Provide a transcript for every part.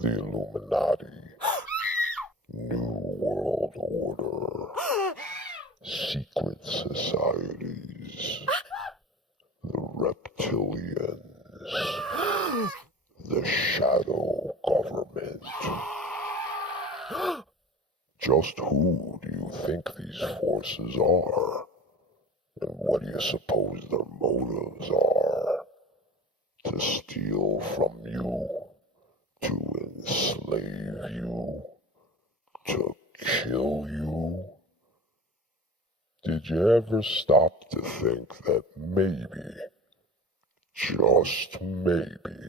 the Illuminati, New World Order, secret societies, the reptilians, the shadow government. Just who do you think these forces are? And what do you suppose their motives are? To steal from you, to enslave you, to kill you? Did you ever stop to think that maybe, just maybe,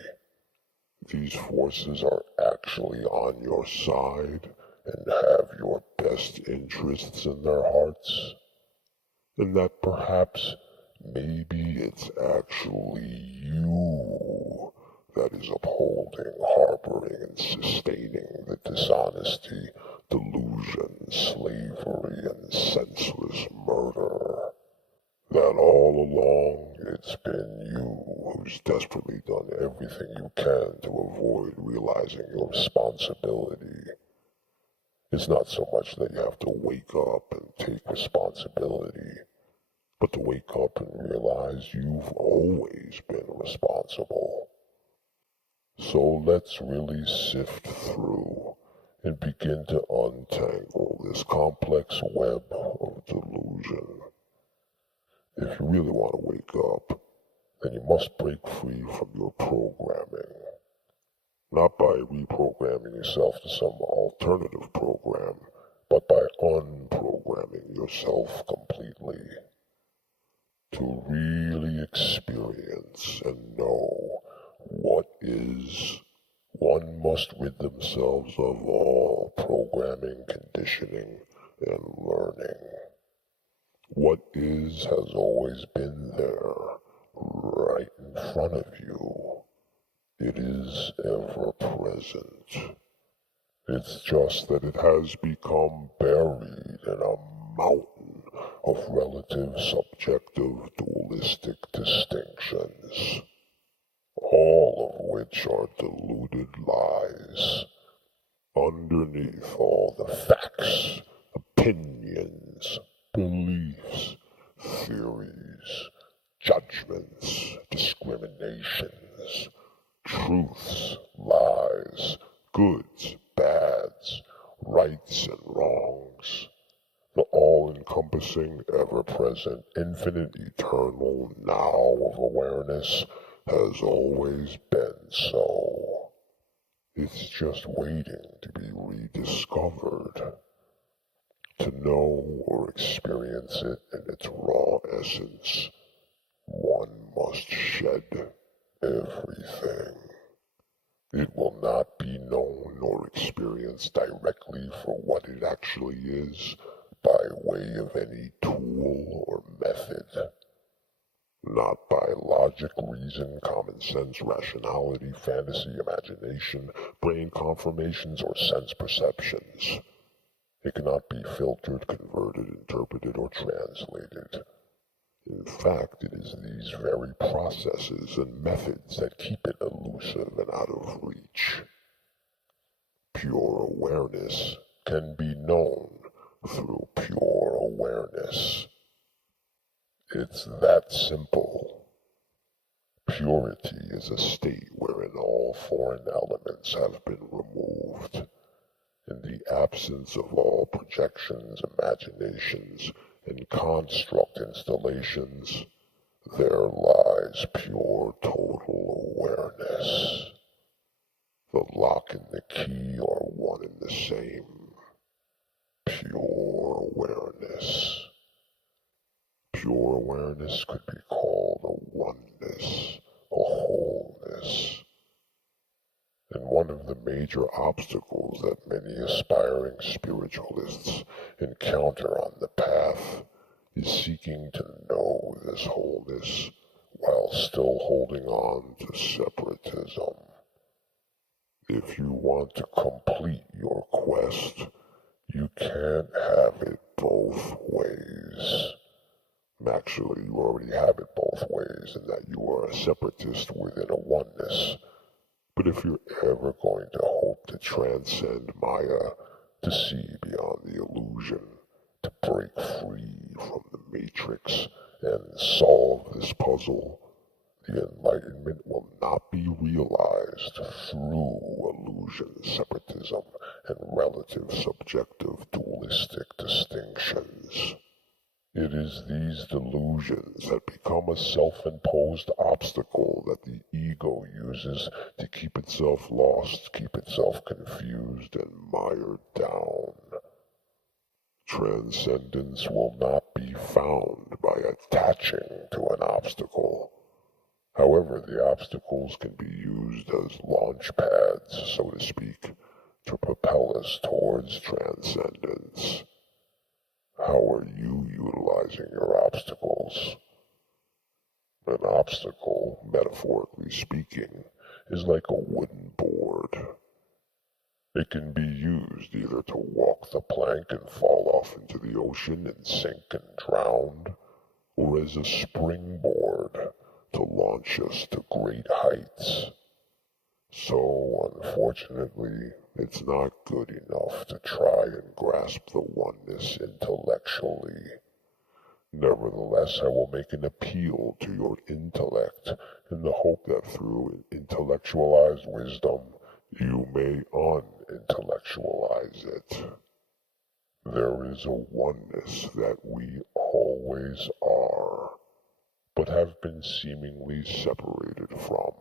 these forces are actually on your side and have your best interests in their hearts? And that perhaps maybe it's actually you that is upholding, harboring, and sustaining the dishonesty, delusion, slavery, and senseless murder. That all along it's been you who's desperately done everything you can to avoid realizing your responsibility. It's not so much that you have to wake up and take responsibility, but to wake up and realize you've always been responsible. So let's really sift through and begin to untangle this complex web of delusion. If you really want to wake up, then you must break free from your programming. Not by reprogramming yourself to some alternative program, but by unprogramming yourself completely. To really experience and know what is, one must rid themselves of all programming, conditioning, and learning. What is has always been there, right in front of you. It is ever present. It's just that it has become buried in a mountain of relative, subjective, dualistic distinctions, all of which are deluded lies. Underneath all the facts, opinions, beliefs, theories, judgments, discriminations, truths, lies, goods, bads, rights and wrongs, the all-encompassing, ever-present, infinite, eternal now of awareness has always been so. It's just waiting to be rediscovered. To know or experience it in its raw essence, one must shed everything. It will not be known or experienced directly for what it actually is by way of any tool or method. Not by logic, reason, common sense, rationality, fantasy, imagination, brain confirmations, or sense perceptions. It cannot be filtered, converted, interpreted, or translated. In fact, it is these very processes and methods that keep it elusive and out of reach. Pure awareness can be known through pure awareness. It's that simple. Purity is a state wherein all foreign elements have been removed. In the absence of all projections, imaginations, and construct installations, there lies pure total awareness. The lock and the key are one and the same. Pure awareness. Pure awareness could be called a oneness, a wholeness. And one of the major obstacles that many aspiring spiritualists encounter on the path is seeking to know this wholeness while still holding on to separatism. If you want to complete your quest, you can't have it both ways. Actually, you already have it both ways in that you are a separatist within a oneness, But if you're ever going to hope to transcend Maya, to see beyond the illusion, to break free from the matrix and solve this puzzle, the enlightenment will not be realized through illusion, separatism, and relative subjective dualistic distinctions. It is these delusions that become a self-imposed obstacle that the ego uses to keep itself lost, keep itself confused, and mired down. Transcendence will not be found by attaching to an obstacle. However, the obstacles can be used as launch pads, so to speak, to propel us towards transcendence. How are you utilizing your obstacles? An obstacle, metaphorically speaking, is like a wooden board. It can be used either to walk the plank and fall off into the ocean and sink and drown, or as a springboard to launch us to great heights. So, unfortunately, it's not good enough to try and grasp the oneness intellectually. Nevertheless, I will make an appeal to your intellect in the hope that through intellectualized wisdom, you may unintellectualize it. There is a oneness that we always are, but have been seemingly separated from.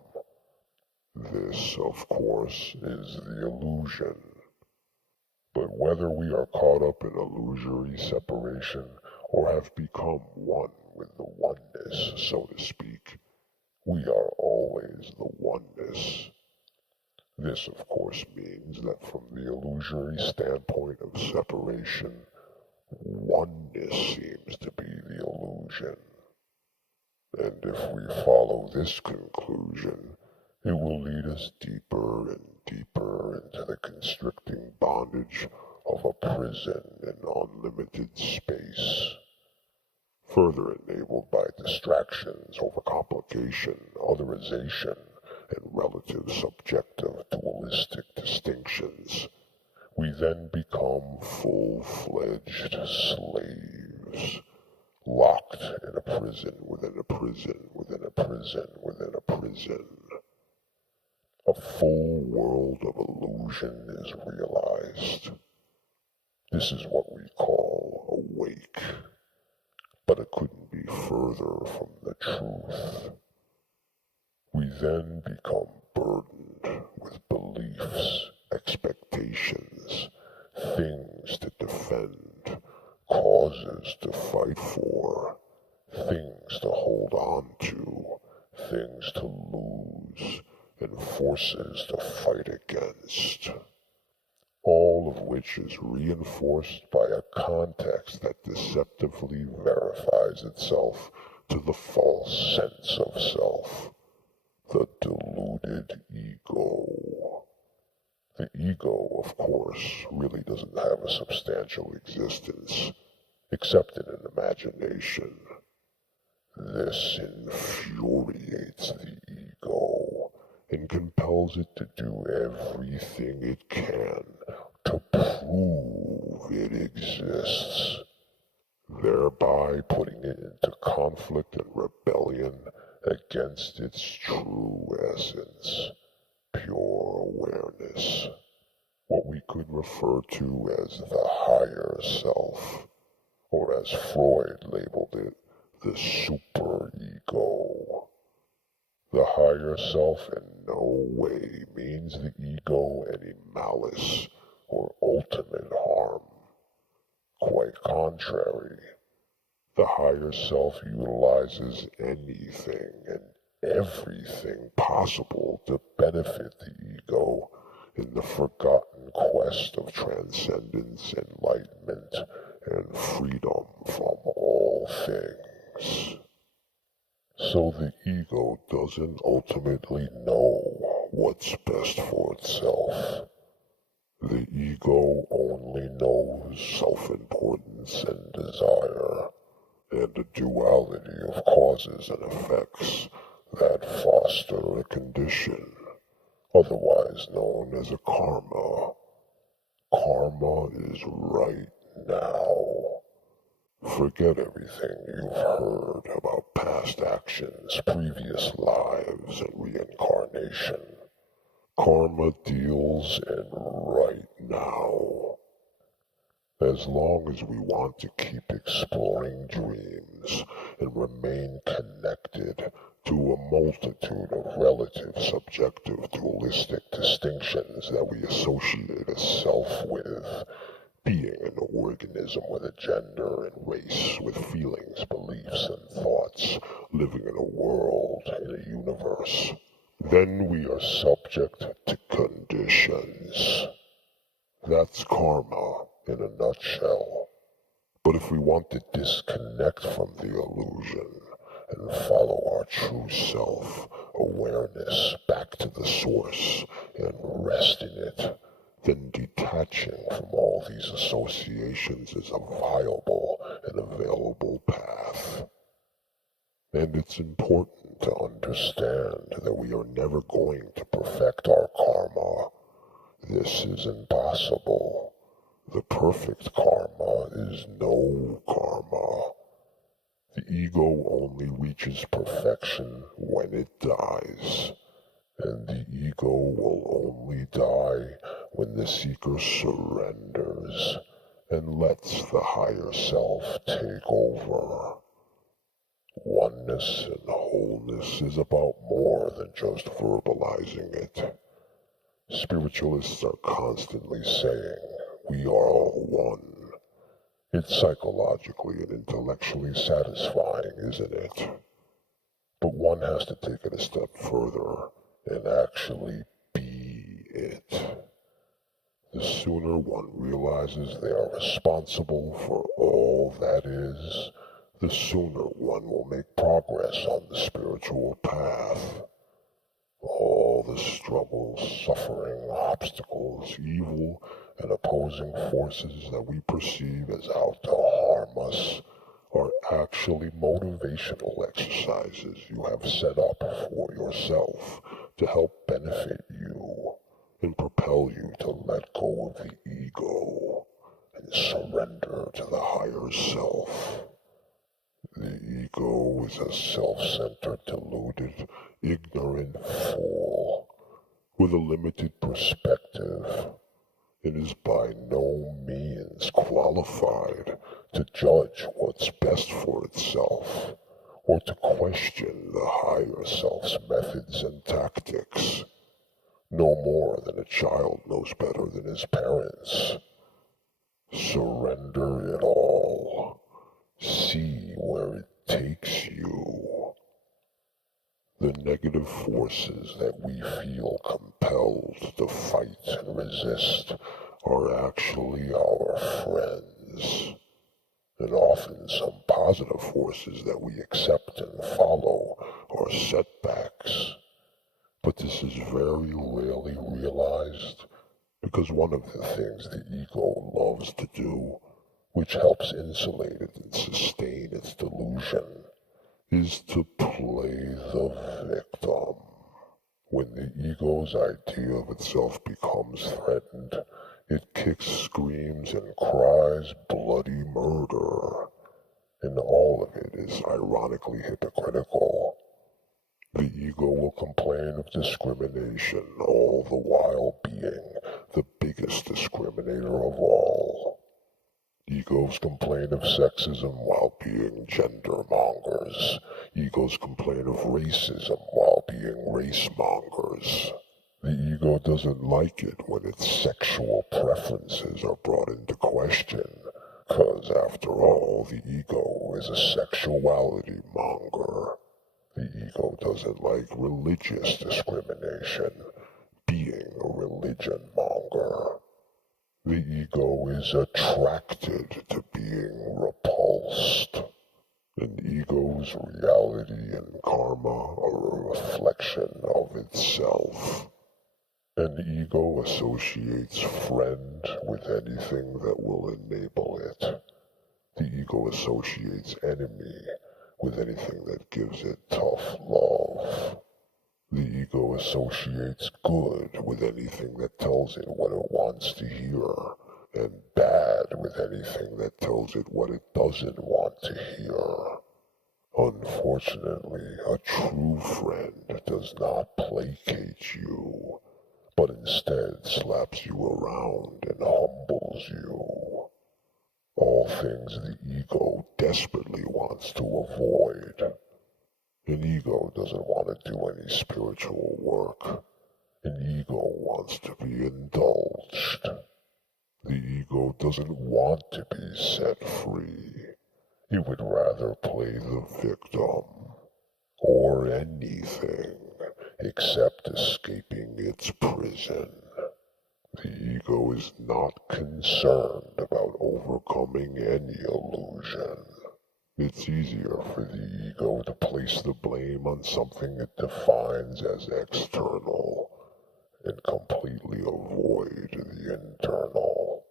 This, of course, is the illusion. But whether we are caught up in illusory separation or have become one with the oneness, so to speak, we are always the oneness. This, of course, means that from the illusory standpoint of separation, oneness seems to be the illusion. And if we follow this conclusion, it will lead us deeper and deeper into the constricting bondage of a prison in unlimited space, further enabled by distractions, overcomplication, otherization, and relative subjective dualistic distinctions. We then become full-fledged slaves, locked in a prison within a prison within a prison within a prison. A full world of illusion is realized. This is what we call awake, but it couldn't be further from the truth. We then become burdened with beliefs, expectations, things to defend, causes to fight for, things to hold on to, things to lose, and forces to fight against, all of which is reinforced by a context that deceptively verifies itself to the false sense of self, the deluded ego. The ego, of course, really doesn't have a substantial existence, except in an imagination. This infuriates the ego, and compels it to do everything it can to prove it exists, thereby putting it into conflict and rebellion against its true essence, pure awareness, what we could refer to as the higher self, or as Freud labeled it, the superego. The higher self in no way means the ego any malice or ultimate harm. Quite contrary, the higher self utilizes anything and everything possible to benefit the ego in the forgotten quest of transcendence, enlightenment, and freedom from all things. So the ego doesn't ultimately know what's best for itself. The ego only knows self-importance and desire, and a duality of causes and effects that foster a condition, otherwise known as a karma. Karma is right now. Forget everything you've heard about past actions, previous lives, and reincarnation. Karma deals in right now. As long as we want to keep exploring dreams and remain connected to a multitude of relative, subjective, dualistic distinctions that we associate a self with, being an organism with a gender and race, with feelings, beliefs, and thoughts, living in a world, in a universe, then we are subject to conditions. That's karma in a nutshell. But if we want to disconnect from the illusion and follow our true self, awareness back to the source and rest in it, then detaching from all these associations is a viable and available path. And it's important to understand that we are never going to perfect our karma. This is impossible. The perfect karma is no karma. The ego only reaches perfection when it dies, and the ego will only die when the seeker surrenders and lets the higher self take over. Oneness and wholeness is about more than just verbalizing it. Spiritualists are constantly saying, we are all one. It's psychologically and intellectually satisfying, isn't it? But one has to take it a step further and actually be it. The sooner one realizes they are responsible for all that is, the sooner one will make progress on the spiritual path. All the struggles, suffering, obstacles, evil, and opposing forces that we perceive as out to harm us are actually motivational exercises you have set up for yourself to help benefit you and propel you to let go of the ego and surrender to the higher self. The ego is a self-centered, deluded, ignorant fool with a limited perspective. It is by no means qualified to judge what's best for itself or to question the higher self's methods and tactics, no more than a child knows better than his parents. Surrender it all. See where it takes you. The negative forces that we feel compelled to fight and resist are actually our friends, and often some positive forces that we accept and follow are setbacks. But this is very rarely realized because one of the things the ego loves to do, which helps insulate it and sustain its delusion, is to play the victim. When the ego's idea of itself becomes threatened, it kicks, screams, and cries bloody murder. And all of it is ironically hypocritical. The ego will complain of discrimination, all the while being the biggest discriminator of all. Egos complain of sexism while being gender mongers. Egos complain of racism while being race mongers. The ego doesn't like it when its sexual preferences are brought into question, 'cause after all, the ego is a sexuality monger. The ego doesn't like religious discrimination, being a religion monger. The ego is attracted to being repulsed. An ego's reality and karma are a reflection of itself. An ego associates friend with anything that will enable it. The ego associates enemy with anything that gives it tough love. The ego associates good with anything that tells it what it wants to hear, and bad with anything that tells it what it doesn't want to hear. Unfortunately, a true friend does not placate you, but instead slaps you around and humbles you. All things the ego desperately wants to avoid. An ego doesn't want to do any spiritual work. An ego wants to be indulged. The ego doesn't want to be set free. It would rather play the victim, or anything except escaping its prison. The ego is not concerned about overcoming any illusion. It's easier for the ego to place the blame on something it defines as external and completely avoid the internal.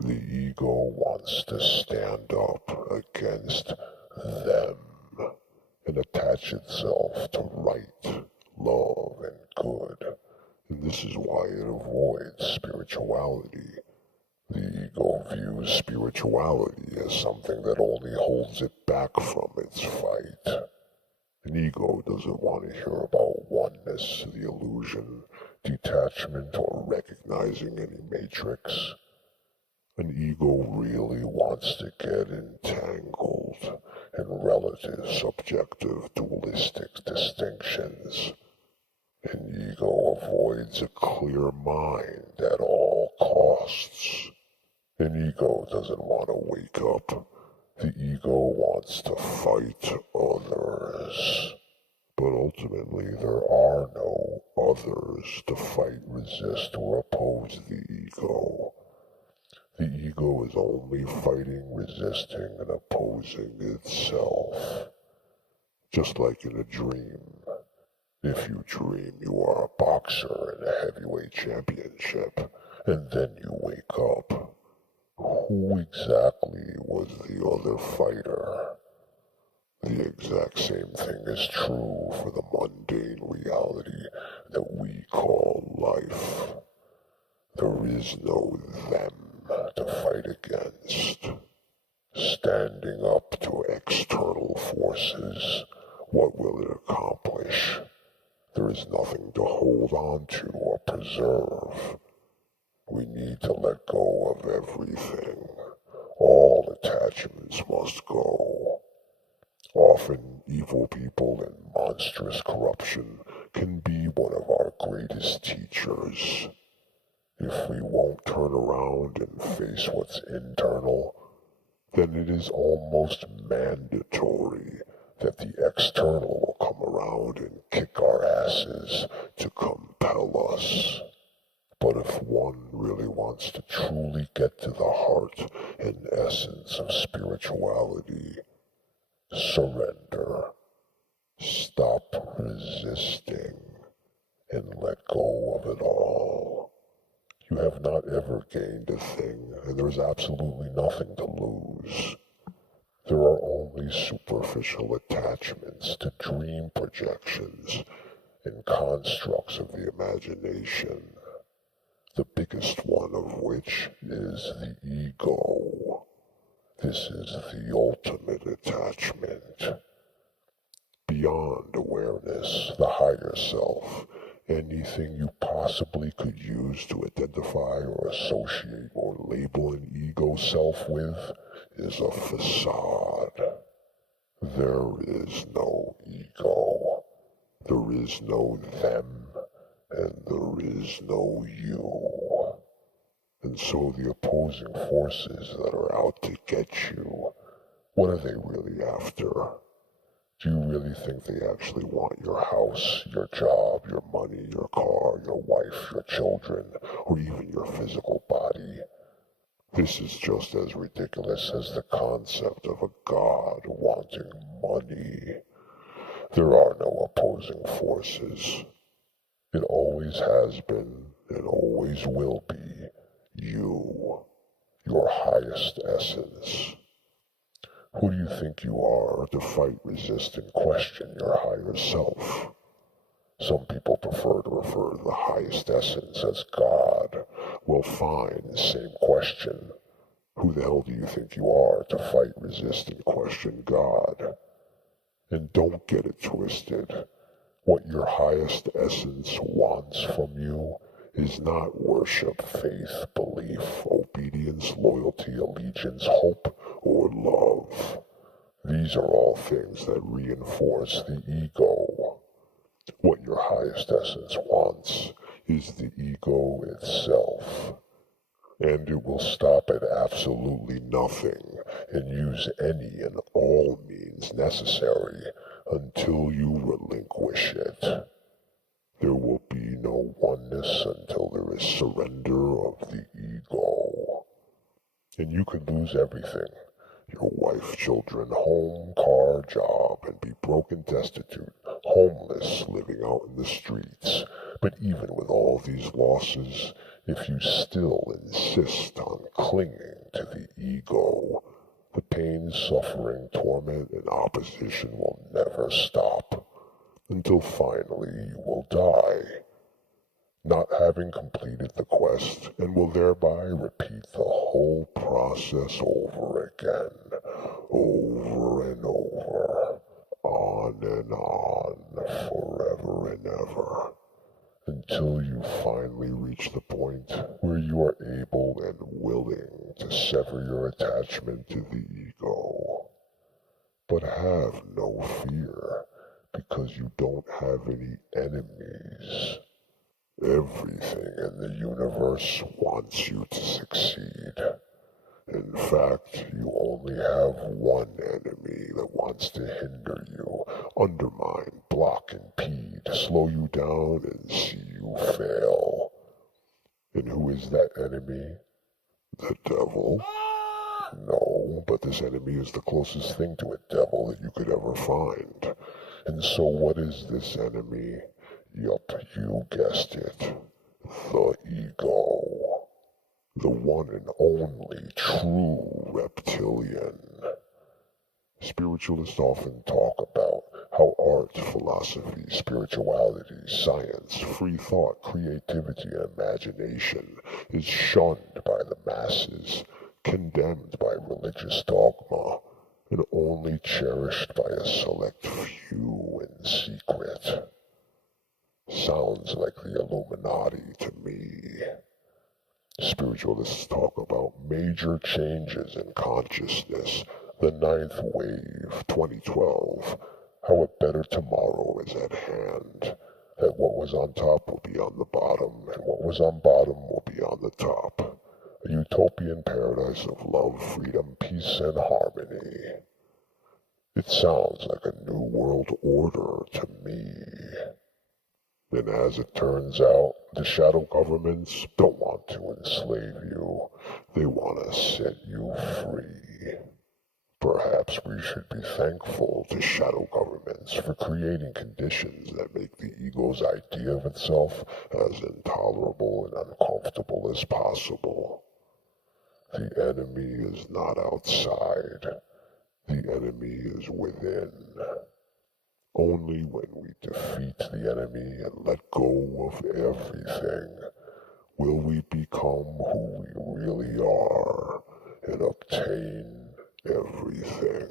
The ego wants to stand up against them and attach itself to right, love, and good. And this is why it avoids spirituality. The ego views spirituality as something that only holds it back from its fight. An ego doesn't want to hear about oneness, the illusion, detachment, or recognizing any matrix. An ego really wants to get entangled in relative, subjective, dualistic distinctions. An ego avoids a clear mind at all costs. An ego doesn't want to wake up. The ego wants to fight others. But ultimately, there are no others to fight, resist, or oppose the ego. The ego is only fighting, resisting, and opposing itself. Just like in a dream. If you dream you are a boxer in a heavyweight championship, and then you wake up, who exactly was the other fighter? The exact same thing is true for the mundane reality that we call life. There is no them to fight against. Standing up to external forces, what will it accomplish? There is nothing to hold on to or preserve. We need to let go of everything. All attachments must go. Often, evil people and monstrous corruption can be one of our greatest teachers. If we won't turn around and face what's internal, then it is almost mandatory that the external will come around and kick our asses to compel us. But if one really wants to truly get to the heart and essence of spirituality, surrender, stop resisting, and let go of it all. You have not ever gained a thing, and there is absolutely nothing to lose. There are only superficial attachments to dream projections and constructs of the imagination, the biggest one of which is the ego. This is the ultimate attachment. Beyond awareness, the higher self, anything you possibly could use to identify or associate or label an ego self with is a facade. There is no ego. There is no them, and there is no you. And so the opposing forces that are out to get you, what are they really after? Do you really think they actually want your house, your job, your money, your car, your wife, your children, or even your physical body? This is just as ridiculous as the concept of a god wanting money. There are no opposing forces. It always has been and always will be you, your highest essence. Who do you think you are to fight, resist, and question your higher self? Some people prefer to refer to the highest essence as God. Well, fine, same question. Who the hell do you think you are to fight, resist, and question God? And don't get it twisted. What your highest essence wants from you is not worship, faith, belief, obedience, loyalty, allegiance, hope, or love. These are all things that reinforce the ego. What your highest essence wants is the ego itself. And it will stop at absolutely nothing and use any and all means necessary until you relinquish it. There will be no oneness until there is surrender of the ego. And you could lose everything. Your wife, children, home, car, job, and be broke and destitute, homeless, living out in the streets. But even with all these losses, if you still insist on clinging to the ego, the pain, suffering, torment, and opposition will never stop, until finally you will die, not having completed the quest, and will thereby repeat the whole process over again, over and over, on and on, forever and ever, until you finally reach the point where you are able and willing to sever your attachment to the ego. But have no fear, because you don't have any enemies. Everything in the universe wants you to succeed. In fact, you only have one enemy that wants to hinder you, undermine, block, impede, slow you down, and see you fail. And who is that enemy? The devil? No, but this enemy is the closest thing to a devil that you could ever find. And so what is this enemy? Yup, you guessed it. The ego. The one and only true reptilian. Spiritualists often talk about how art, philosophy, spirituality, science, free thought, creativity, and imagination is shunned by the masses, condemned by religious dogma, and only cherished by a select few in secret. Sounds like the Illuminati to me. Spiritualists talk about major changes in consciousness, the ninth wave, 2012, how a better tomorrow is at hand, that what was on top will be on the bottom, and what was on bottom will be on the top. A utopian paradise of love, freedom, peace, and harmony. It sounds like a new world order to me. And as it turns out, the shadow governments don't want to enslave you. They want to set you free. Perhaps we should be thankful to shadow governments for creating conditions that make the ego's idea of itself as intolerable and uncomfortable as possible. The enemy is not outside. The enemy is within. Only when we defeat the enemy and let go of everything will we become who we really are and obtain everything.